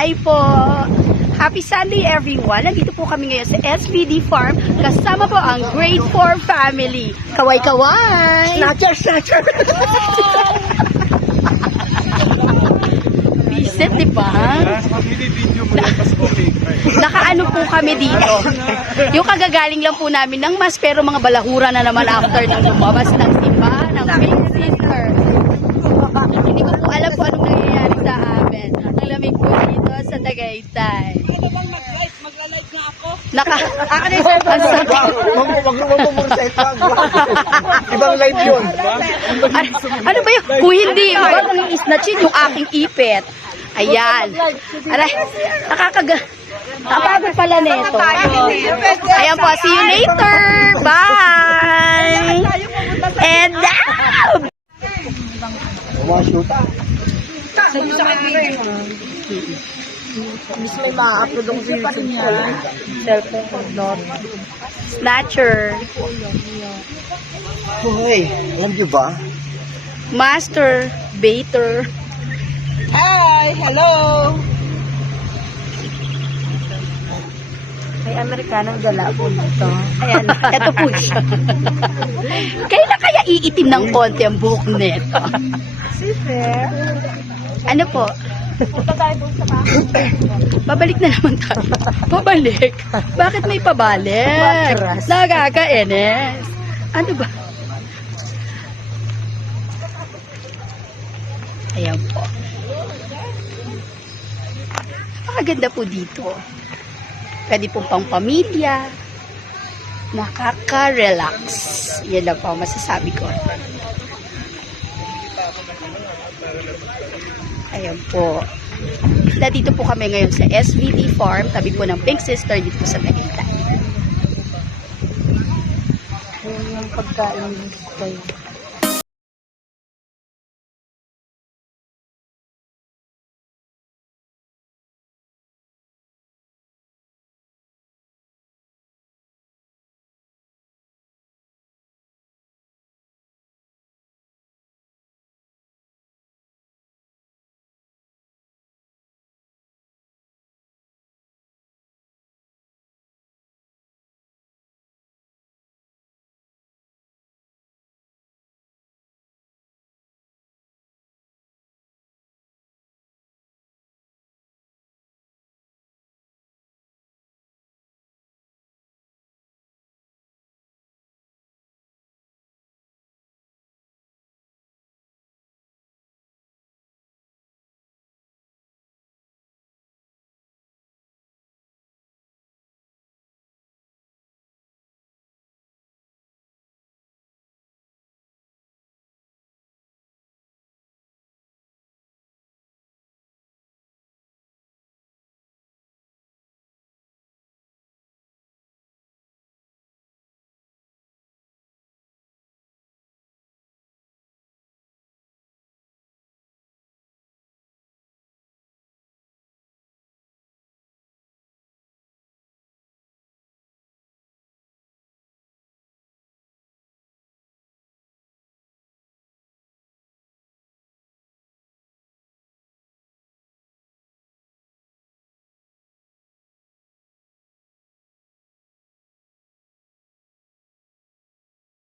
Hi po! Happy Sunday everyone! Nandito po kami ngayon sa SVD Farm kasama po ang Grade 4 family. Kaway-kaway! Snatcher, snatcher! Visit, di ba? Nakaano po kami dito. Yung kagagaling lang po namin ng mas pero mga balahura na naman after nang lumabas ng simba ng Big Sister. Hindi ko po alam po anong nangyayari sa amin. Ang lamig po dito sa Tagaytay. Naka, ah, ano yung Wag wag wag mo muna sa ito. Ibang live yun. ano, ano ba yun? Kung hindi, ba nang isnatchin yung aking ipit. Ayan. Aray, nakakaga... Napagod pala nito. Ayan po, see you later. Bye! And out! Umashoot. Miss may ma-upload ang video niya. Cellphone ko, not. Snatcher. Hoy, yan di ba? Master. Baiter. Hi! Hello! May Amerikanong dala po dito. Ayan, eto po siya. Kailan kaya iitim ng konti ang buhok nito? Si Fair. Ano po? Babalik na naman tayo. Pabalik. Bakit may pabalik? Matras. Nakakainis. Ano ba? Ayan po. Napakaganda po dito. Pwede pong pang pamilya. Nakaka-relax. Yan lang po masasabi ko. Ayan po. Nandito po kami ngayon sa SVD Farm, tabi po ng Pink Sister dito po sa Tagaytay. Yung yung pagkain ko.